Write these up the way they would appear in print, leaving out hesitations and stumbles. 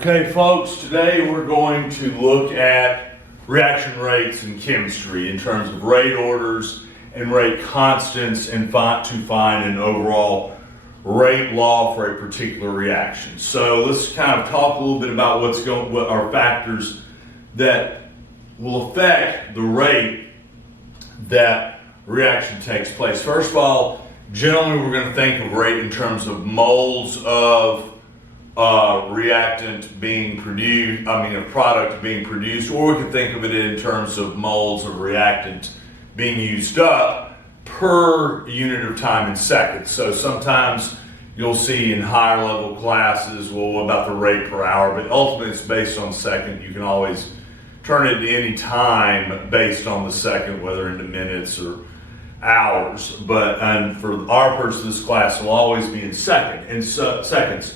Okay, folks, today we're going to look at reaction rates in chemistry in terms of rate orders and rate constants and to find an overall rate law for a particular reaction. So let's kind of talk a little bit about what are factors that will affect the rate that reaction takes place. First of all, generally we're going to think of rate in terms of moles of reactant being produced, a product being produced, or we can think of it in terms of moles of reactant being used up per unit of time in seconds. So sometimes you'll see in higher level classes, well, what about the rate per hour? But ultimately it's based on second. You can always turn it to any time based on the second, whether into minutes or hours. And for our purpose, this class will always be in seconds.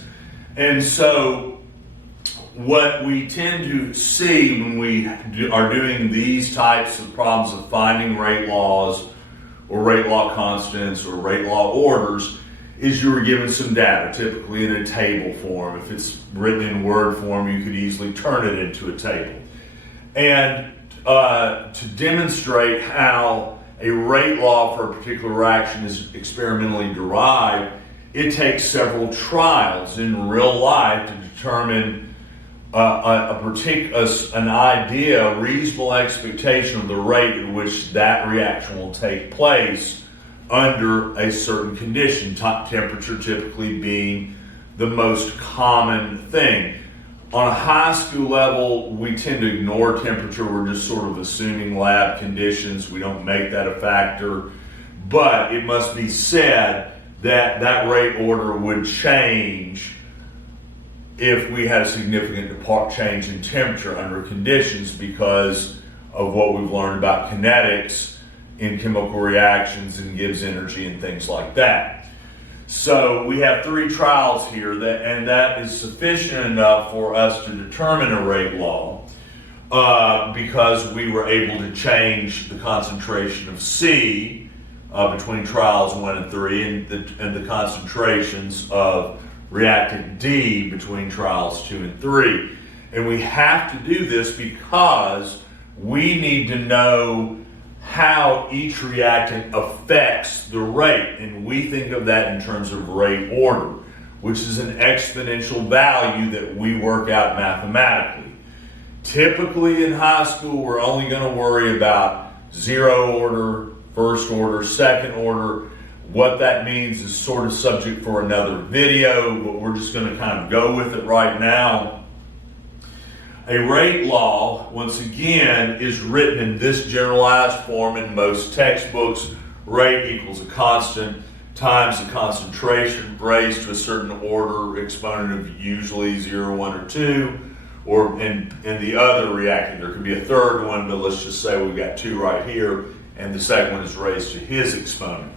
And so what we tend to see when we are doing these types of problems of finding rate laws or rate law constants or rate law orders is you're given some data, typically in a table form. If it's written in Word form, you could easily turn it into a table. And to demonstrate how a rate law for a particular reaction is experimentally derived, it takes several trials in real life to determine an idea, a reasonable expectation of the rate at which that reaction will take place under a certain condition, temperature typically being the most common thing. On a high school level, we tend to ignore temperature. We're just sort of assuming lab conditions. We don't make that a factor. But it must be said that rate order would change if we had a significant change in temperature under conditions because of what we've learned about kinetics in chemical reactions and Gibbs energy and things like that. So we have 3 trials here, and that is sufficient enough for us to determine a rate law because we were able to change the concentration of C between trials 1 and 3 and the concentrations of reactant D between trials 2 and 3. And we have to do this because we need to know how each reactant affects the rate. And we think of that in terms of rate order, which is an exponential value that we work out mathematically. Typically in high school, we're only going to worry about 0 order, first order, second order. What that means is sort of subject for another video, but we're just going to kind of go with it right now. A rate law, once again, is written in this generalized form in most textbooks. Rate equals a constant times the concentration raised to a certain order exponent of usually 0, 1, or 2, or in the other reactant. There could be a third one, but let's just say we've got 2 right here, and the second one is raised to his exponent.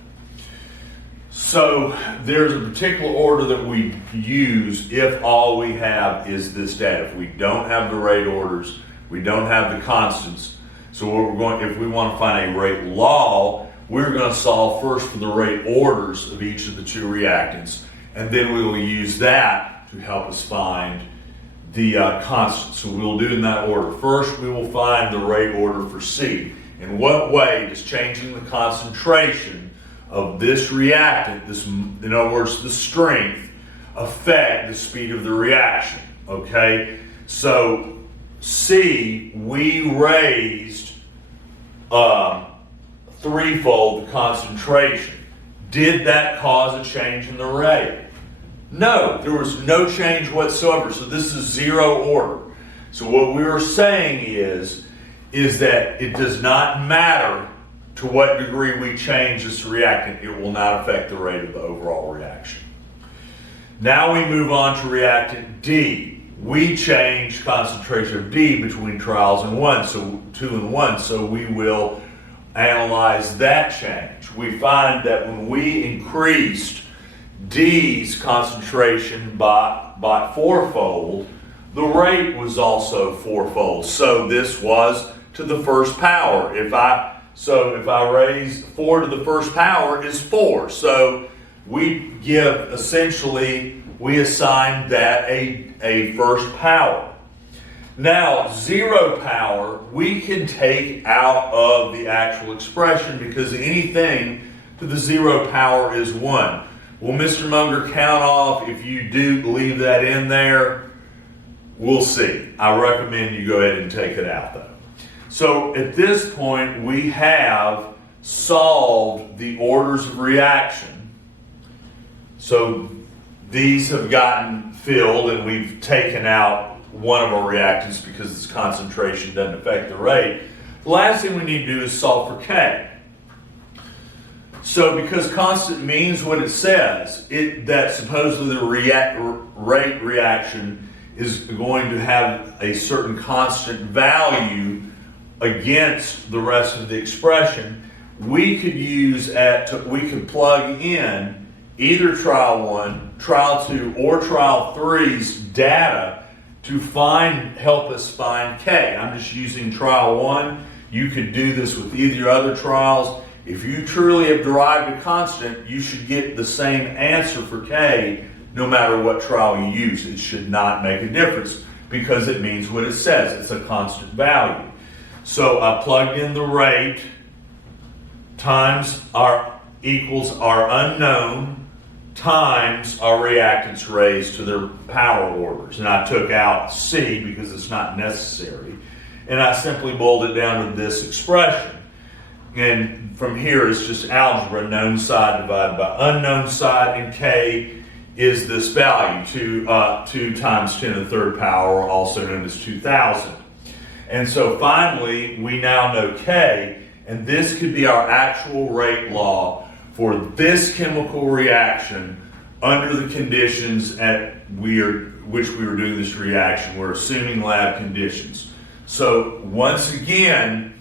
So there's a particular order that we use if all we have is this data. If we don't have the rate orders, we don't have the constants. So if we want to find a rate law, we're going to solve first for the rate orders of each of the 2 reactants, and then we will use that to help us find the constants. So we'll do it in that order. First, we will find the rate order for C. In what way does changing the concentration of this reactant, in other words, the strength, affect the speed of the reaction? Okay, so C, we raised threefold the concentration. Did that cause a change in the rate? No, there was no change whatsoever. So this is 0 order. So what we are saying is that it does not matter to what degree we change this reactant, it will not affect the rate of the overall reaction. Now we move on to reactant D. We change concentration of D between trials and 1, so 2 and 1, so we will analyze that change. We find that when we increased D's concentration by 4-fold, the rate was also 4-fold. So this was to the first power. If I raise 4 to the first power is 4. So we give essentially we assign that a first power. Now, zero power, we can take out of the actual expression because anything to the zero power is 1. Will Mr. Munger count off if you do leave that in there? We'll see. I recommend you go ahead and take it out though. So at this point, we have solved the orders of reaction. So these have gotten filled and we've taken out one of our reactants because its concentration doesn't affect the rate. The last thing we need to do is solve for K. So because constant means what it says, that supposedly the rate reaction is going to have a certain constant value against the rest of the expression, we could plug in either trial 1, trial 2, or trial 3's data to help us find K. I'm just using trial 1. You could do this with either your other trials. If you truly have derived a constant, you should get the same answer for K no matter what trial you use. It should not make a difference because it means what it says. It's a constant value. So I plugged in the rate times equals our unknown times our reactants raised to their power orders. And I took out C because it's not necessary. And I simply boiled it down to this expression. And from here it's just algebra, known side divided by unknown side, and K is this value, 2 times 10 to the third power, also known as 2,000. And so finally, we now know K, and this could be our actual rate law for this chemical reaction under the conditions which we were doing this reaction. We're assuming lab conditions. So once again,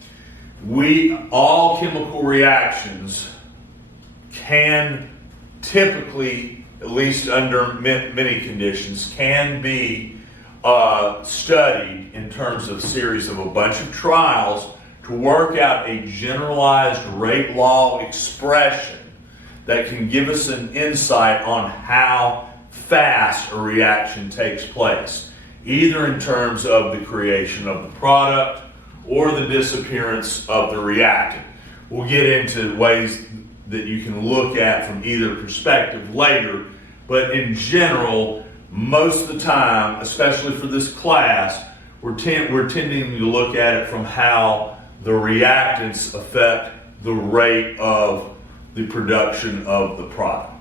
all chemical reactions can typically, at least under many conditions, can be studied in terms of a series of a bunch of trials to work out a generalized rate law expression that can give us an insight on how fast a reaction takes place, either in terms of the creation of the product or the disappearance of the reactant. We'll get into ways that you can look at from either perspective later, but in general, most of the time, especially for this class, we're tending to look at it from how the reactants affect the rate of the production of the product.